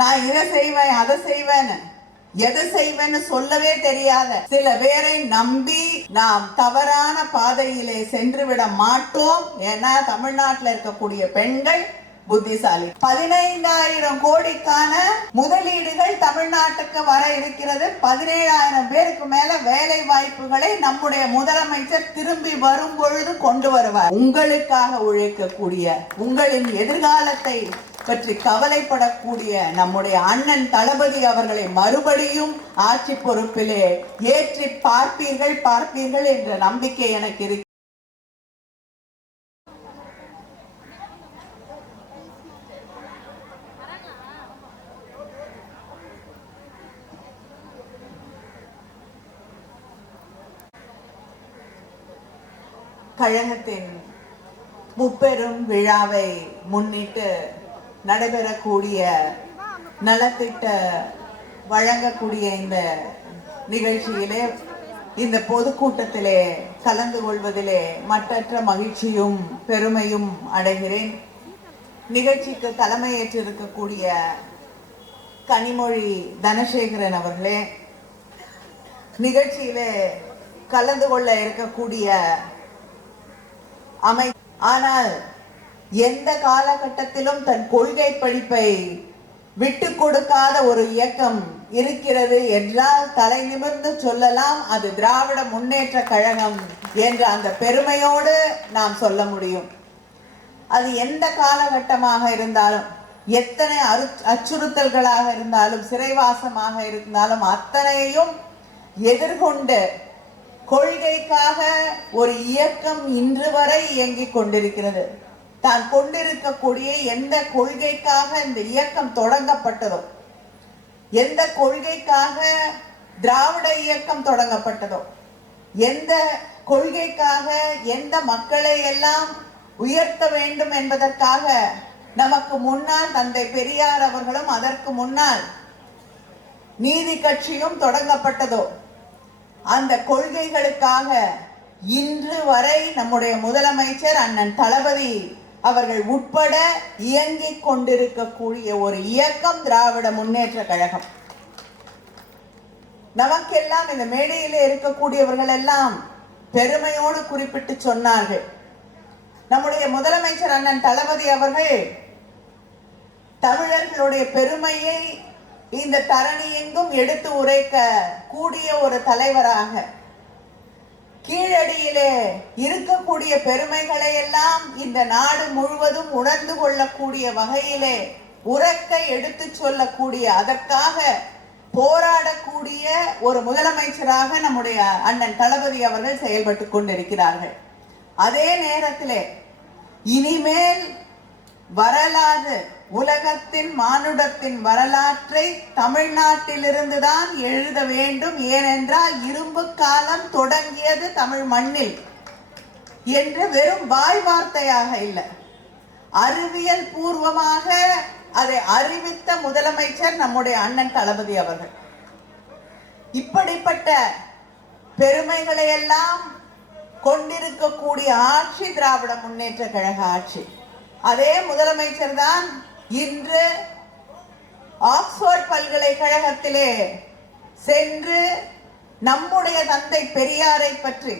நான் இதை செய்வேன் அதை செய்வேன்னு. எதை செய்வேன்னு சொல்லவே தெரியாத சில பேரை நம்பி நாம் தவறான பாதையிலே சென்று விட மாட்டோம். ஏன்னா தமிழ்நாட்டில் இருக்கக்கூடிய பெண்கள் புத்திசாலி. பதினைந்தாயிரம் கோடிக்கான முதலீடுகள் தமிழ்நாட்டுக்கு வர இருக்கிறது. பதினேழாயிரம் பேருக்கு மேல வேலை வாய்ப்புகளை நம்முடைய முதலமைச்சர் திரும்பி வரும் பொழுது கொண்டு வருவார். உங்களுக்காக உழைக்கக்கூடிய உங்களின் எதிர்காலத்தை பற்றி கவலைப்படக்கூடிய நம்முடைய அண்ணன் தளபதி அவர்களை மறுபடியும் ஆட்சி பொறுப்பிலே ஏற்றி பார்ப்பீர்கள் பார்ப்பீர்கள் என்ற நம்பிக்கை எனக்கு இருக்கு. கழகத்தின் முப்பெரும் விழாவை முன்னிட்டு நடைபெறக்கூடிய நலத்திட்ட வழங்கக்கூடிய இந்த நிகழ்ச்சியிலே இந்த பொதுக்கூட்டத்திலே கலந்து கொள்வதிலே மற்றற்ற மகிழ்ச்சியும் பெருமையும் அடைகிறேன். நிகழ்ச்சிக்கு தலைமையேற்றிருக்கக்கூடிய கனிமொழி தனசேகரன் அவர்களே நிகழ்ச்சியிலே கலந்து கொள்ள இருக்கக்கூடிய அமை ஆனால் எந்த காலகட்டத்திலும் தன் கொள்கை படிப்பை விட்டு கொடுக்காத ஒரு இயக்கம் இருக்கிறது என்றால் தலை நிமிர்ந்து சொல்லலாம் அது திராவிட முன்னேற்ற கழகம் என்ற அந்த பெருமையோடு நாம் சொல்ல முடியும். அது எந்த காலகட்டமாக இருந்தாலும் எத்தனை அரு அச்சுறுத்தல்களாக இருந்தாலும் சிறைவாசமாக இருந்தாலும் அத்தனையும் எதிர்கொண்டு கொள்கைக்காக ஒரு இயக்கம் இன்று வரை இயங்கிக் கொண்டிருக்கிறது. தான் கொண்டிருக்கக்கூடிய எந்த கொள்கைக்காக இந்த இயக்கம் தொடங்கப்பட்டதோ எந்த கொள்கைக்காக திராவிட இயக்கம் தொடங்கப்பட்டதோ எந்த கொள்கைக்காக எந்த மக்களை எல்லாம் உயர்த்த வேண்டும் என்பதற்காக நமக்கு முன்னால் தந்தை பெரியார் அவர்களும் அதற்கு முன்னால் நீதி கட்சியும் தொடங்கப்பட்டதோ அந்த கொள்கைகளுக்காக இன்று வரை நம்முடைய முதலமைச்சர் அண்ணன் தளபதி அவர்கள் உட்பட இயங்கிக் கொண்டிருக்கக்கூடிய ஒரு இயக்கம் திராவிட முன்னேற்ற கழகம். நமக்கெல்லாம் இந்த மேடையிலே இருக்கக்கூடியவர்கள் எல்லாம் பெருமையோடு குறிப்பிட்டு சொன்னார்கள். நம்முடைய முதலமைச்சர் அண்ணன் தளபதி அவர்கள் தமிழர்களுடைய பெருமையை இந்த தரணி எங்கும் எடுத்து உரைக்க கூடிய ஒரு தலைவராக கீழடியிலே இருக்கக்கூடிய பெருமைகளை எல்லாம் இந்த நாடு முழுவதும் உணர்ந்து கொள்ளக்கூடிய வகையிலே உறக்க எடுத்து சொல்லக்கூடிய அதற்காக போராடக்கூடிய ஒரு முதலமைச்சராக நம்முடைய அண்ணன் தளபதி அவர்கள் செயல்பட்டு கொண்டிருக்கிறார்கள். அதே நேரத்திலே இனிமேல் வரலாறு உலகத்தின் மானுடத்தின் வரலாற்றை தமிழ்நாட்டிலிருந்து தான் எழுத வேண்டும். ஏனென்றால் இரும்பு காலம் தொடங்கியது தமிழ் மண்ணில் என்று வெறும் வாய் வார்த்தையாக இல்லை. அறிவியல் பூர்வமாக அதை அறிவித்த முதலமைச்சர் நம்முடைய அண்ணன் தளபதி அவர்கள். இப்படிப்பட்ட பெருமைகளை எல்லாம் கொண்டிருக்கக்கூடிய ஆட்சி திராவிட முன்னேற்ற கழக ஆட்சி. அதே முதலமைச்சர் தான் இன்று ஆக்ஸ்போர்ட் பல்கலைக்கழகத்திலே சென்று நம்முடைய தந்தை பெரியாரை பற்றி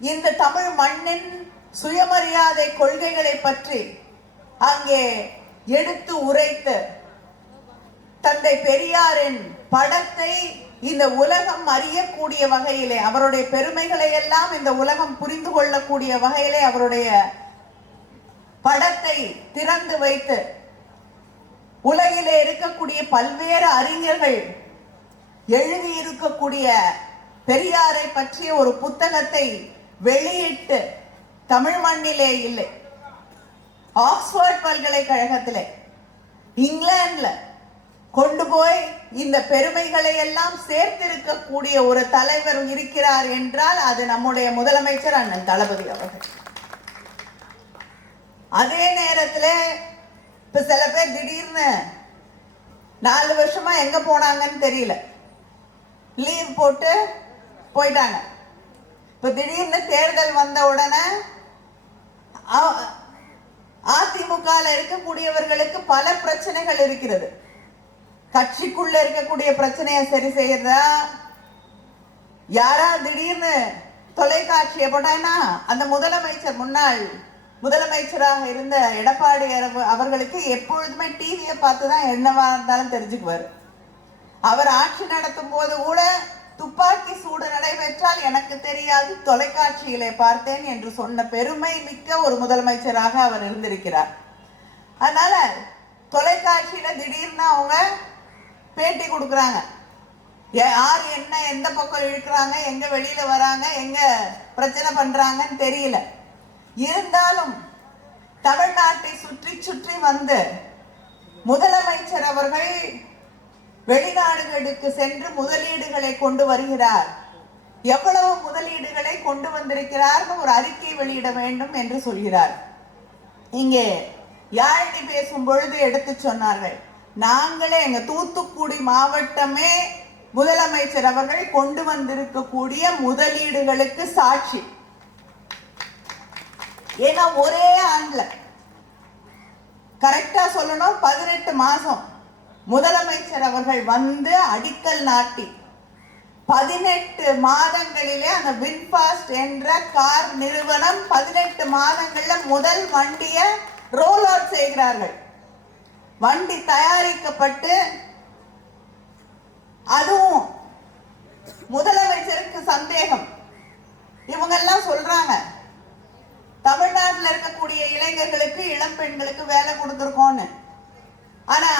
இந்த தமிழ் மண்ணின் சுயமரியாதை கொள்கைகளை பற்றி அங்கே எடுத்து உரைத்து தந்தை பெரியாரின் படத்தை இந்த உலகம் அறியக்கூடிய வகையிலே அவருடைய பெருமைகளை எல்லாம் இந்த உலகம் புரிந்து கொள்ளக்கூடிய வகையிலே அவருடைய படத்தை திறந்து வைத்து உலகிலே இருக்கக்கூடிய பல்வேறு அறிஞர்கள் எழுதியிருக்கக்கூடிய பெரியாரை பற்றிய ஒரு புத்தகத்தை வெளியிட்டு தமிழ் மண்ணிலே இல்லை ஆக்ஸ்போர்ட் பல்கலைக்கழகத்திலே இங்கிலாந்துல கொண்டு போய் இந்த பெருமைகளை எல்லாம் சேர்த்திருக்கக்கூடிய ஒரு தலைவர் இருக்கிறார் என்றால் அது நம்முடைய முதலமைச்சர் அண்ணன் தளபதி அவர்கள். அதே நேரத்தில் இப்போ சில பேர் திடீர்னு நாலு வருஷமா எங்க போனாங்கன்னு தெரியல. லீவ் போட்டு போயிட்டாங்க. இப்போ திடீர்னு தேர்தல் வந்த உடனே அவ- இருக்கக்கூடியவர்களுக்கு பல பிரச்சனைகள் இருக்கிறது. கட்சிக்குள்ள இருக்கக்கூடிய பிரச்சனையை சரி செய்யறதா? யாரா திடீர்னு தொலைக்காட்சியை போட்டான்னா அந்த முதலமைச்சர் முன்னாள் முதலமைச்சராக இருந்த எடப்பாடி அவர்களுக்கு எப்பொழுதுமே டிவியை பார்த்து தான் என்னவா இருந்தாலும் தெரிஞ்சுக்குவார். அவர் ஆட்சி நடத்தும் போது கூட துப்பாக்கி சூடு நடைபெற்றால் எனக்கு தெரியாது தொலைக்காட்சியிலே பார்த்தேன் என்று சொன்ன பெருமை மிக்க ஒரு முதலமைச்சராக அவர் இருந்திருக்கிறார். அதனால தொலைக்காட்சியில திடீர்னு அவங்க பேட்டி கொடுக்குறாங்க. யார் என்ன எந்த பக்கம் இழுக்கிறாங்க எங்க வெளியில வராங்க எங்க பிரச்சனை பண்றாங்கன்னு தெரியல. இருந்தாலும் தமிழ்நாட்டை சுற்றி சுற்றி வந்து முதலமைச்சர் அவர்கள் வெளிநாடுகளுக்கு சென்று முதலீடுகளை கொண்டு வருகிறார். எவ்வளவு முதலீடுகளை கொண்டு வந்திருக்கிறார்னு ஒரு அறிக்கை வெளியிட வேண்டும் என்று சொல்கிறார். இங்கே யாழினி பேசும் பொழுது எடுத்து சொன்னார்கள். நாங்களே எங்க தூத்துக்குடி மாவட்டமே முதலமைச்சர் அவர்கள் கொண்டு வந்திருக்கக்கூடிய முதலீடுகளுக்கு சாட்சி. ஏன்னா ஒரே ஆண்டில் கரெக்டாக சொல்லணும் பதினெட்டு மாதம் முதலமைச்சர் அவர்கள் வந்து அடிக்கல் நாட்டி. பதினெட்டு மாதங்களிலே அந்த வின்பாஸ்ட் என்ற கார் நிறுவனம் பதினெட்டு மாதங்கள்ல முதல் வண்டியை ரோல் அவுட் செய்கிறார்கள். வண்டி தயாரிக்கப்பட்டு அதுவும் முதலமைச்சருக்கு சந்தேகம். இவங்கெல்லாம் சொல்றாங்க. தமிழ்நாட்டில் இருக்கக்கூடிய இளைஞர்களுக்கு இளம் பெண்களுக்கு வேலை கொடுத்துருக்கோன்னு ஆனா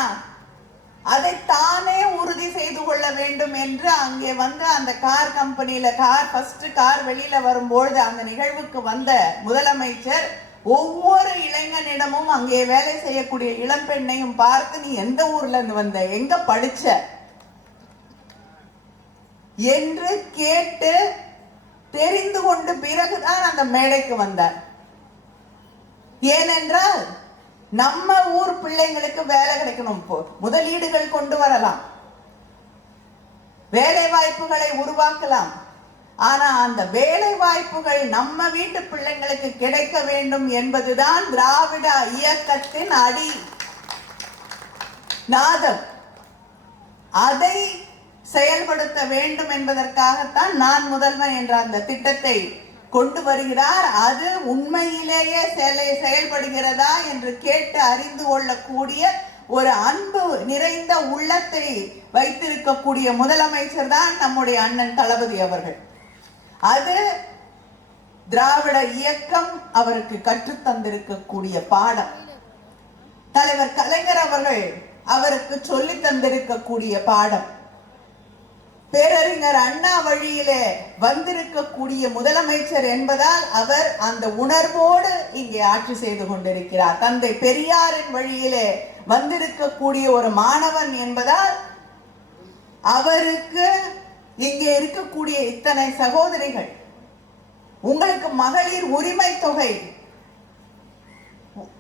அதை தானே உறுதி செய்து கொள்ள வேண்டும் என்று அங்கே வந்து அந்த கார் கம்பெனியில கார் ஃபர்ஸ்ட் கார் வெளியில வரும்பொழுது அந்த நிகழ்வுக்கு வந்த முதலமைச்சர் ஒவ்வொரு இளைஞனிடமும் அங்கே வேலை செய்யக்கூடிய இளம் பெண்ணையும் பார்த்து நீ எந்த ஊர்ல இருந்து வந்த? எங்க படிச்ச? என்று கேட்டு தெரிந்து கொண்டு பிறகுதான் அந்த மேடைக்கு வந்தார். ஏனென்றால் நம்ம ஊர் பிள்ளைங்களுக்கு வேலை கிடைக்கணும் முதலீடுகள் கொண்டு வரலாம். வேலை வாய்ப்புகளை உருவாக்கலாம். ஆனா அந்த வேலை வாய்ப்புகள் நம்ம வீட்டு பிள்ளைங்களுக்கு கிடைக்க வேண்டும் என்பதுதான் திராவிட இயக்கத்தின் அடி. நாதம். அதை செயல்படுத்த வேண்டும் என்பதற்காகத்தான் நான் முதல்வன் என்ற அந்த திட்டத்தை கொண்டு வருகிறார். அது உண்மையிலேயே செயலை செயல்படுகிறதா என்று கேட்டு அறிந்து கொள்ளக்கூடிய ஒரு அன்பு நிறைந்த உள்ளத்தை வைத்திருக்கக்கூடிய முதலமைச்சர் தான் நம்முடைய அண்ணன் தளபதி அவர்கள். அது திராவிட இயக்கம் அவருக்கு கற்றுத்தந்திருக்கக்கூடிய பாடம். தலைவர் கலைஞர் அவர்கள் அவருக்கு சொல்லி தந்திருக்கக்கூடிய பாடம். பேரறிஞர் அண்ணா வழியிலே வந்திருக்கக்கூடிய முதலமைச்சர் என்பதால் அவர் அந்த உணர்வோடு இங்கே ஆட்சி செய்து கொண்டிருக்கிறார். தந்தை பெரியாரின் வழியிலே வந்திருக்கக்கூடிய ஒரு மாணவன் என்பதால் அவருக்கு இங்கே இருக்கக்கூடிய இத்தனை சகோதரிகள் உங்களுக்கு மகளிர் உரிமை தொகை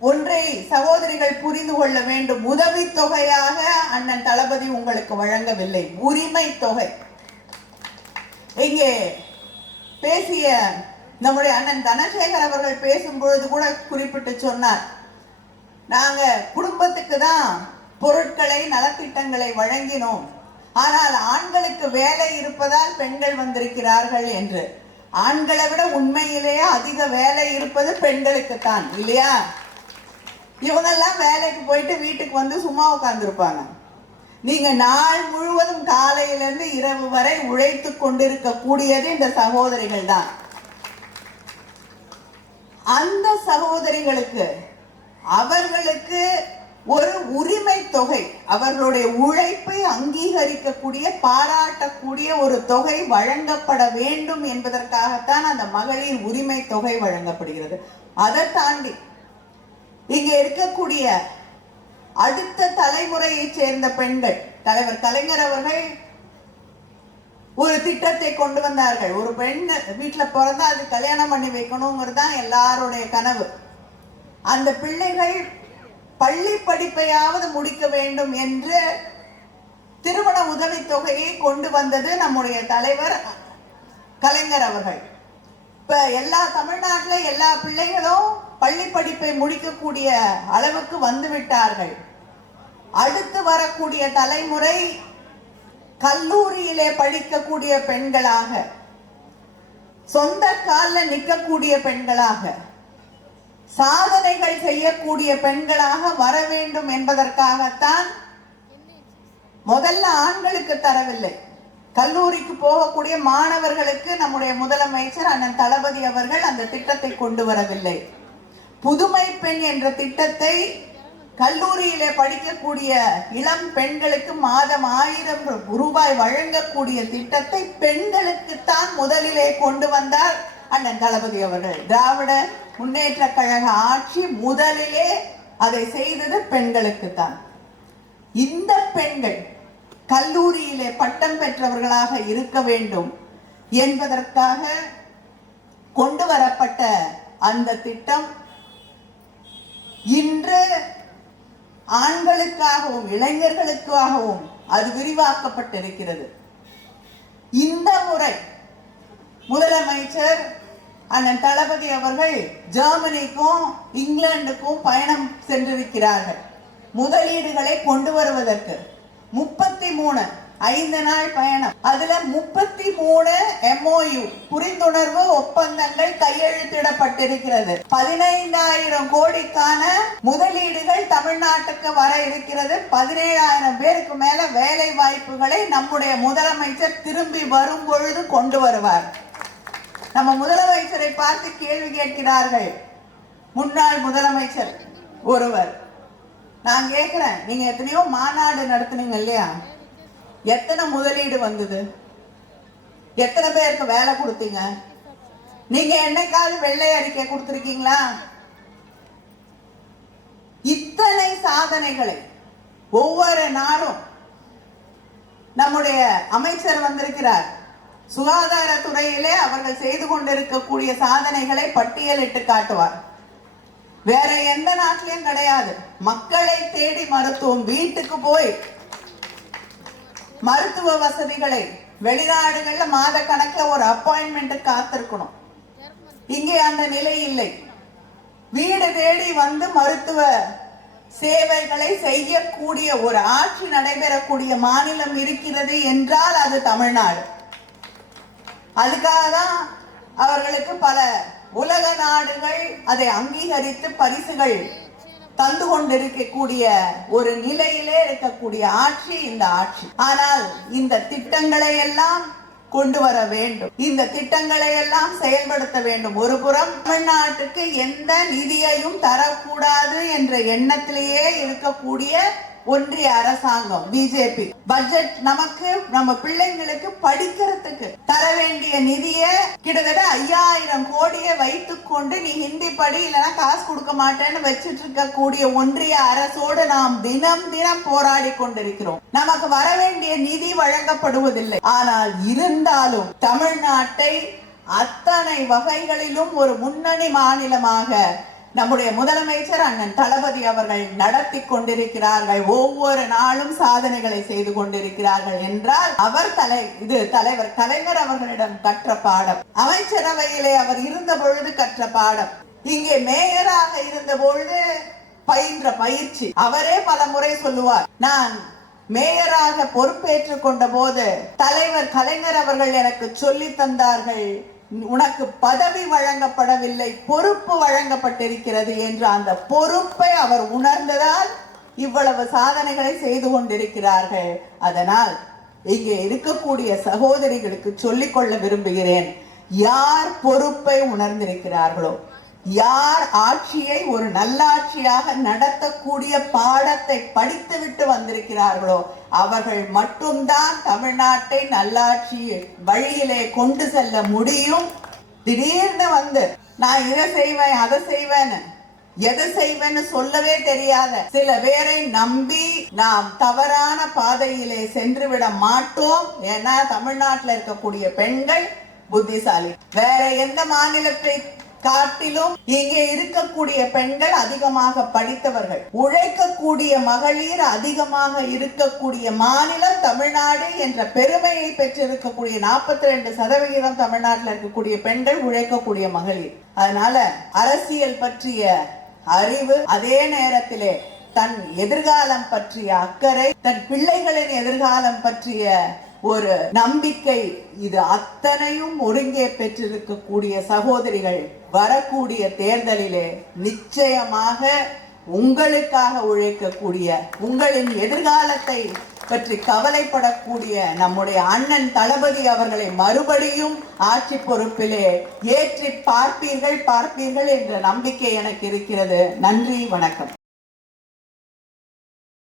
ஒன்றை சகோதரிகள் புரிந்து கொள்ள வேண்டும். உதவி தொகையாக அண்ணன் தளபதி உங்களுக்கு வழங்கவில்லை. உரிமை தொகை இங்கே பேசிய நம்முடைய அண்ணன் தனசேகர் அவர்கள் பேசும் பொழுது கூட குறிப்பிட்டு சொன்னார். நாங்க குடும்பத்துக்கு தான் பொருட்களை நலத்திட்டங்களை வழங்கினோம். ஆனால் ஆண்களுக்கு வேலை இருப்பதால் பெண்கள் வந்திருக்கிறார்கள் என்று. ஆண்களை விட உண்மையிலேயே அதிக வேலை இருப்பது பெண்களுக்கு தான் இல்லையா? இவங்கெல்லாம் வேலைக்கு போயிட்டு வீட்டுக்கு வந்து சும்மா உட்காந்துருப்பாங்க நீங்க நாள் முழுவதும் காலையிலிருந்து இரவு வரை உழைத்து கொண்டிருக்க கூடியது இந்த சகோதரிகள் தான். அந்த சகோதரிகளுக்கு அவர்களுக்கு ஒரு உரிமை தொகை அவர்களுடைய உழைப்பை அங்கீகரிக்கக்கூடிய பாராட்டக்கூடிய ஒரு தொகை வழங்கப்பட வேண்டும் என்பதற்காகத்தான் அந்த மகளிர் உரிமை தொகை வழங்கப்படுகிறது. அதை தாண்டி இங்க இருக்கக்கூடிய அடுத்த தலைமுறையை சேர்ந்த பெண்கள் தலைவர் கலைஞர் அவர்கள் ஒரு திட்டத்தை கொண்டு வந்தார்கள். ஒரு பெண் வீட்டுல பிறந்தா அது கல்யாணம் பண்ணி வைக்கணுங்கிறது தான் எல்லாருடைய கனவு. அந்த பிள்ளைகள் பள்ளி படிப்பையாவது முடிக்க வேண்டும் என்று திருமண உதவித்தொகையை கொண்டு வந்தது நம்முடைய தலைவர் கலைஞர் அவர்கள். இப்ப எல்லா தமிழ்நாட்டில் எல்லா பிள்ளைகளும் பள்ளி படிப்பை முடிக்கக்கூடிய அளவுக்கு வந்து விட்டார்கள் அடுத்து வரக்கூடிய தலைமுறை கல்லூரியிலே படிக்கக்கூடிய பெண்களாக சொந்த காலில் நிற்கக்கூடிய பெண்களாக சாதனைகள் செய்யக்கூடிய பெண்களாக வர வேண்டும் என்பதற்காகத்தான் முதல்ல ஆண்களுக்கு தரவில்லை. கல்லூரிக்கு போகக்கூடிய மாணவர்களுக்கு நம்முடைய முதலமைச்சர் அண்ணன் தளபதி அவர்கள் அந்த திட்டத்தை கொண்டு வரவில்லை. புதுமை பெண் என்ற திட்டத்தை கல்லூரியிலே படிக்கக்கூடிய இளம் பெண்களுக்கு மாதம் ஆயிரம் ரூபாய் வழங்கக்கூடிய திட்டத்தை பெண்களுக்குத்தான் முதலிலே கொண்டு வந்தார் அண்ணன் தளபதி அவர்கள். திராவிட முன்னேற்ற கழக ஆட்சி முதலிலே அதை செய்தது பெண்களுக்கு தான் இந்த பெண்கள் கல்லூரியிலே பட்டம் பெற்றவர்களாக இருக்க வேண்டும் என்பதற்காக கொண்டு வரப்பட்ட அந்த திட்டம் இன்று ஆண்களுக்காகவும் இளைஞர்களுக்காகவும் அது விரிவாக்கப்பட்டிருக்கிறது. இந்த முறை முதலமைச்சர் அண்ணன் தளபதி அவர்கள் ஜெர்மனிக்கும் இங்கிலாந்துக்கும் பயணம் சென்றிருக்கிறார்கள். முதலீடுகளை கொண்டு வருவதற்கு முப்பத்தி மூணு ஐந்து நாள் பயணம். அதுல முப்பத்தி மூணு எம்ஓயு புரிந்துணர்வு ஒப்பந்தங்கள் கையெழுத்திடப்பட்டிருக்கிறது. பதினைந்தாயிரம் கோடிக்கான முதலீடுகள் தமிழ்நாட்டுக்கு வர இருக்கிறது. பதினேழாயிரம் பேருக்கு மேல வேலை வாய்ப்புகளை நம்முடைய முதலமைச்சர் திரும்பி வரும் பொழுது கொண்டு வருவார். நம்ம முதலமைச்சரை பார்த்து கேள்வி கேட்கிறார்கள். முன்னாள் முதலமைச்சர் ஒருவர். நான் கேட்கிறேன் நீங்க எத்தனையோ மாநாடு நடத்துனீங்க இல்லையா? எத்தனை முதலீடு வந்தது? எத்தனை பேருக்கு வேலை கொடுத்தீங்க? நீங்க என்னைக்காவது வெள்ளை அறிக்கை கொடுத்திருக்கீங்களா? இத்தனை சாதனைகளை ஒவ்வொரு நாளும் நம்முடைய அமைச்சர் வந்திருக்கிறார். சுகாதாரத்துறையிலே அவர்கள் செய்து கொண்டிருக்கக்கூடிய சாதனைகளை பட்டியலிட்டு காட்டுவார். வேற எந்த நாட்டிலையும் கிடையாது. மக்களை தேடி மருத்துவம் வீட்டுக்கு போய் மருத்துவ வசதிகளை வெளிநாடுகள்ல மாத கணக்குல ஒரு அப்பாயின்மெண்ட் காத்திருக்கணும். இங்கே அந்த நிலை இல்லை. வீடு தேடி வந்து மருத்துவ சேவைகளை செய்யக்கூடிய ஒரு ஆட்சி நடைபெறக்கூடிய மாநிலம் இருக்கிறது என்றால் அது தமிழ்நாடு. அதுக்காக தான் அவர்களுக்கு பல உலக நாடுகள் அதை அங்கீகரித்து பரிசுகள் தந்து கொண்டிருக்கக்கூடிய ஒரு நிலையிலே இருக்கக்கூடிய ஆட்சி இந்த ஆட்சி. ஆனால் இந்த திட்டங்களை எல்லாம் கொண்டு வர வேண்டும். இந்த திட்டங்களை எல்லாம் செயல்படுத்த வேண்டும். ஒரு புறம் தமிழ்நாட்டுக்கு எந்த நிதியையும் தரக்கூடாது என்ற எண்ணத்திலேயே இருக்கக்கூடிய ஒன்றிய அரசாங்கம் பிஜேபி பட்ஜெட் நமக்கு நம்ம பிள்ளைங்களுக்கு படிக்கிறதுக்கு வேண்டிய நிதியை கிட்டத்தட்ட ஐயாயிரம் கோடியை வைத்துக்கொண்டு நீ ஹிந்தி படி இல்லைன்னா காசு கொடுக்க மாட்டேன்னு வச்சிட்டு இருக்கக்கூடிய ஒன்றிய அரசோடு நாம் தினம் தினம் போராடி கொண்டிருக்கிறோம். நமக்கு வர வேண்டிய நிதி வழங்கப்படுவதில்லை. ஆனால் இருந்தாலும் தமிழ்நாட்டை அத்தனை வகைகளிலும் ஒரு முன்னணி மாநிலமாக நம்முடைய முதலமைச்சர் அண்ணன் தளபதி அவர்கள் நடத்தி கொண்டிருக்கிறார்கள். ஒவ்வொரு நாளும் சாதனைகளை செய்து கொண்டிருக்கிறார்கள் என்றால் அவர் தலை இது தலைவர் கலைஞர் அவர்களிடம் கற்ற பாடம். அமைச்சரவையிலே அவர் இருந்த பொழுது கற்ற பாடம். இங்கே மேயராக இருந்த பொழுது பயின்ற பயிற்சி. அவரே பல முறை சொல்லுவார் நான் மேயராக பொறுப்பேற்றுக் கொண்ட போது தலைவர் கலைஞர் அவர்கள் எனக்கு சொல்லி தந்தார்கள். உனக்கு பதவி வழங்கப்படவில்லை பொறுப்பு வழங்கப்பட்டிருக்கிறது என்று அந்த பொறுப்பை அவர் உணர்ந்ததால் இவ்வளவு சாதனைகளை செய்து கொண்டிருக்கிறார்கள். அதனால் இங்கே இருக்கக்கூடிய சகோதரிகளுக்கு சொல்லிக்கொள்ள விரும்புகிறேன். யார் பொறுப்பை உணர்ந்திருக்கிறார்களோ யார் ஆட்சியை ஒரு நல்லாட்சியாக நடத்தக்கூடிய பாடத்தை படித்துவிட்டு வந்திருக்கிறார்களோ அவர்கள் மட்டும்தான் தமிழ்நாட்டை நல்லாட்சி வழியிலே கொண்டு செல்ல முடியும். திடீர்னு வந்து நான் இதை செய்வேன் அதை செய்வேன்னு எதை செய்வேன்னு சொல்லவே தெரியாத சில பேரை நம்பி நாம் தவறான பாதையிலே சென்று விட மாட்டோம். ஏன்னா தமிழ்நாட்டில் இருக்கக்கூடிய பெண்கள் புத்திசாலி. வேற எந்த மாநிலத்தை காட்டிலும் இங்கே இருக்கக்கூடிய பெண்கள் அதிகமாக படித்தவர்கள். உழைக்கக்கூடிய மகளிர் அதிகமாக இருக்கக்கூடிய மாநிலம் தமிழ்நாடு என்ற பெருமையை பெற்றிருக்கக்கூடிய 42% ரெண்டு சதவிகிதம் தமிழ்நாட்டில் இருக்கக்கூடிய பெண்கள் உழைக்கக்கூடிய மகளிர். அதனால அரசியல் பற்றிய அறிவு அதே நேரத்திலே தன் எதிர்காலம் பற்றிய அக்கறை தன் பிள்ளைகளின் எதிர்காலம் பற்றிய ஒரு நம்பிக்கை இது அத்தனையும் ஒருங்கே பெற்றிருக்கக்கூடிய சகோதரிகள் வரக்கூடிய தேர்தலிலே நிச்சயமாக உங்களுக்காக உழைக்கக்கூடிய உங்களின் எதிர்காலத்தை பற்றி கவலைப்படக்கூடிய நம்முடைய அண்ணன் தளபதி அவர்களை மறுபடியும் ஆட்சி பொறுப்பிலே ஏற்றி பார்ப்பீர்கள் பார்ப்பீர்கள் என்ற நம்பிக்கை எனக்கு இருக்கிறது. நன்றி வணக்கம்.